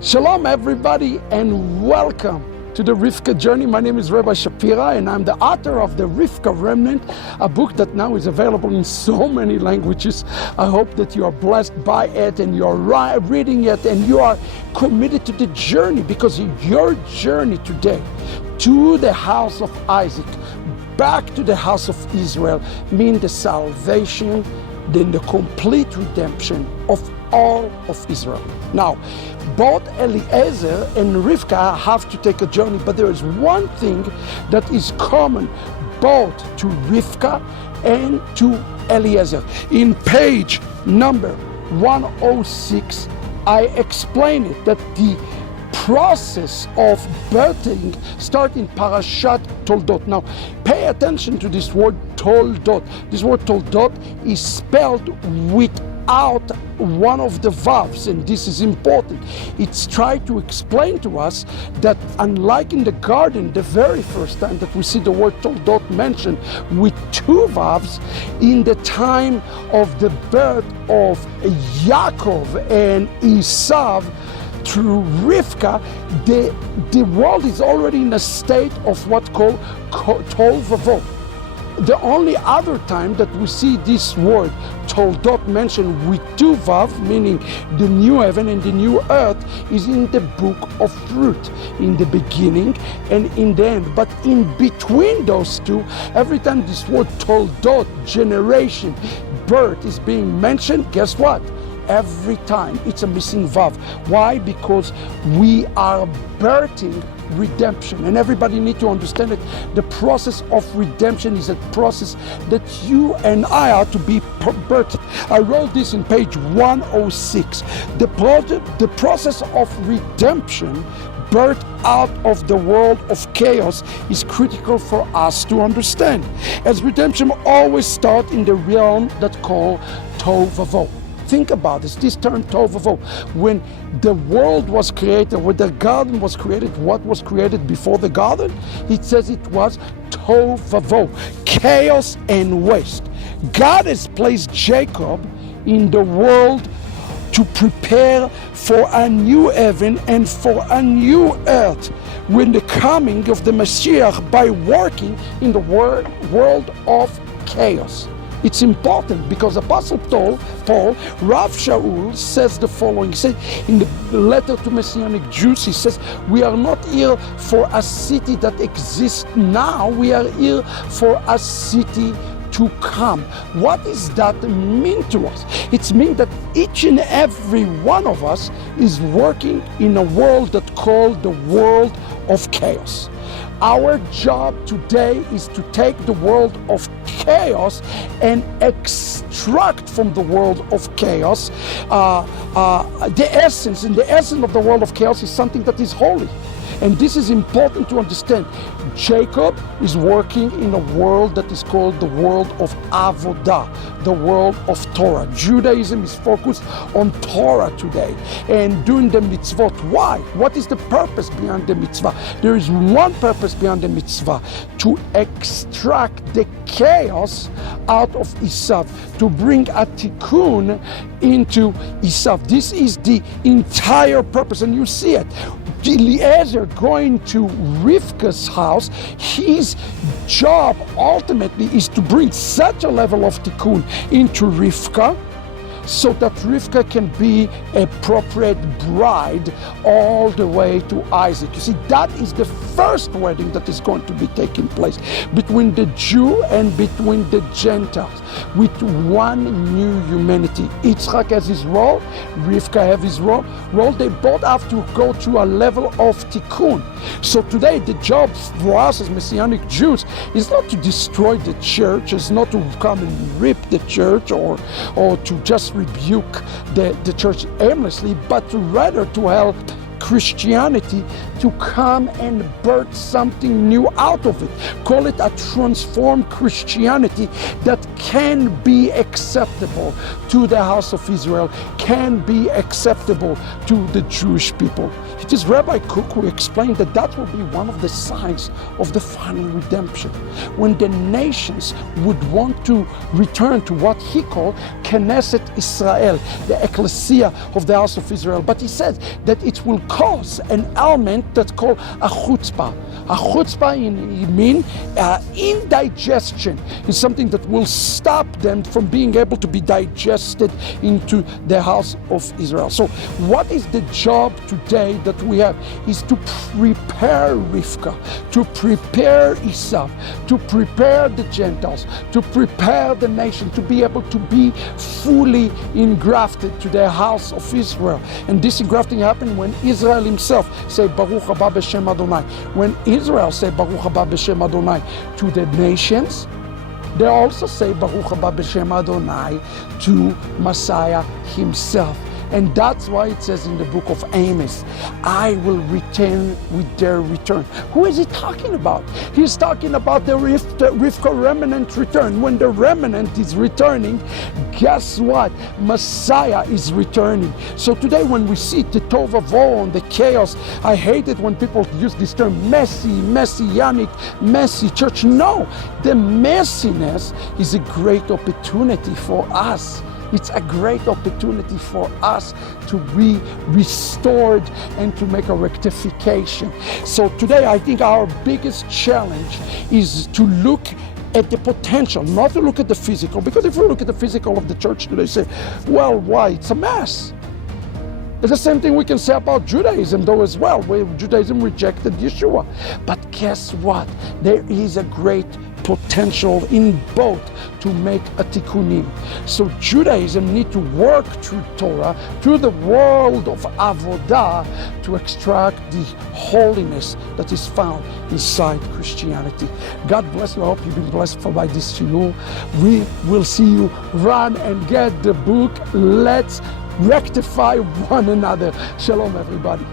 Shalom everybody and welcome to the Rivka journey. My name is Rabbi Shapira and I'm the author of the Rivka Remnant, a book that now is available in so many languages. I hope that you are blessed by it and you are reading it and you are committed to the journey, because your journey today to the house of Isaac, back to the house of Israel, means the salvation, then the complete redemption of all of Israel. Now, both Eliezer and Rivka have to take a journey, but there is one thing that is common both to Rivka and to Eliezer. In page number 106, I explain it, that the process of birthing starts in Parashat Toldot. Now, pay attention to this word Toldot. This word Toldot is spelled without one of the vowels, and this is important. It's trying to explain to us that unlike in the garden, the very first time that we see the word Toldot mentioned with two vowels, in the time of the birth of Yaakov and Esau through Rivka, the world is already in a state of what's called Tol Vavo. The only other time that we see this word Toldot mentioned with two vav, meaning the new heaven and the new earth, is in the book of Ruth, in the beginning and in the end. But in between those two, every time this word Toldot, generation, birth, is being mentioned, guess what? Every time it's a missing vav. Why? Because we are birthing redemption, and everybody need to understand it. The process of redemption is a process that you and I are to be birthed. I wrote this in page 106. The process of redemption, birth out of the world of chaos, is critical for us to understand, as redemption always starts in the realm that's called Tohu Vavohu. Think about this term Tohu Vavohu. When the world was created, when the garden was created, what was created before the garden? It says it was Tohu Vavohu, chaos and waste. God has placed Jacob in the world to prepare for a new heaven and for a new earth when the coming of the Mashiach, by working in the world of chaos. It's important because Apostle Paul, Rav Shaul, says the following. He said in the letter to Messianic Jews, he says, we are not here for a city that exists now, we are here for a city to come. What does that mean to us? It means that each and every one of us is working in a world that's called the world of chaos. Our job today is to take the world of chaos and extract from the world of chaos the essence. And the essence of the world of chaos is something that is holy. And this is important to understand. Jacob is working in a world that is called the world of Avodah, the world of Torah. Judaism is focused on Torah today and doing the mitzvot. Why? What is the purpose behind the mitzvah? There is one purpose behind the mitzvah: to extract the chaos out of Esau, to bring a tikkun into Esau. This is the entire purpose, and you see it. Eliezer going to Rivka's house, his job ultimately is to bring such a level of tikkun into Rivka, so that Rivka can be a appropriate bride all the way to Isaac. You see, that is the first wedding that is going to be taking place between the Jew and between the Gentiles, with one new humanity. Itzhak has his role, Rivka has his role. They both have to go through a level of tikkun. So today, the job for us as Messianic Jews is not to destroy the church, is not to come and rip the church or to just rebuke the church aimlessly, but rather to help Christianity to come and birth something new out of it. Call it a transformed Christianity that can be acceptable to the house of Israel, can be acceptable to the Jewish people. It is Rabbi Kook who explained that that will be one of the signs of the final redemption, when the nations would want to return to what he called Knesset Israel, the ecclesia of the house of Israel. But he said that it will cause an element that's called a chutzpah. A chutzpah means indigestion. It's something that will stop them from being able to be digested into the house of Israel. So what is the job today that we have? Is to prepare Rivka, to prepare Esau, to prepare the Gentiles, to prepare the nation to be able to be fully engrafted to the house of Israel. And this engrafting happened when Israel himself say Baruch haba b'shem Adonai. When Israel say Baruch haba b'shem Adonai to the nations, they also say Baruch haba b'shem Adonai to Messiah himself. And that's why it says in the book of Amos, I will return with their return. Who is he talking about? He's talking about the Rivka remnant return. When the remnant is returning, guess what? Messiah is returning. So today when we see the tovavo and the chaos, I hate it when people use this term messy, messianic, messy church. No, the messiness is a great opportunity for us. It's a great opportunity for us to be restored and to make a rectification. So today I think our biggest challenge is to look at the potential, not to look at the physical, because if we look at the physical of the church today, say, well, why? It's a mess. It's the same thing we can say about Judaism though as well, where Judaism rejected Yeshua. But guess what? There is a great potential in both to make a Tikoeniem. So Judaism need to work through Torah, through the world of Avodah, to extract the holiness that is found inside Christianity. God bless you. I hope you've been blessed by this shiur. We will see you. Run and get the book. Let's rectify one another. Shalom, everybody.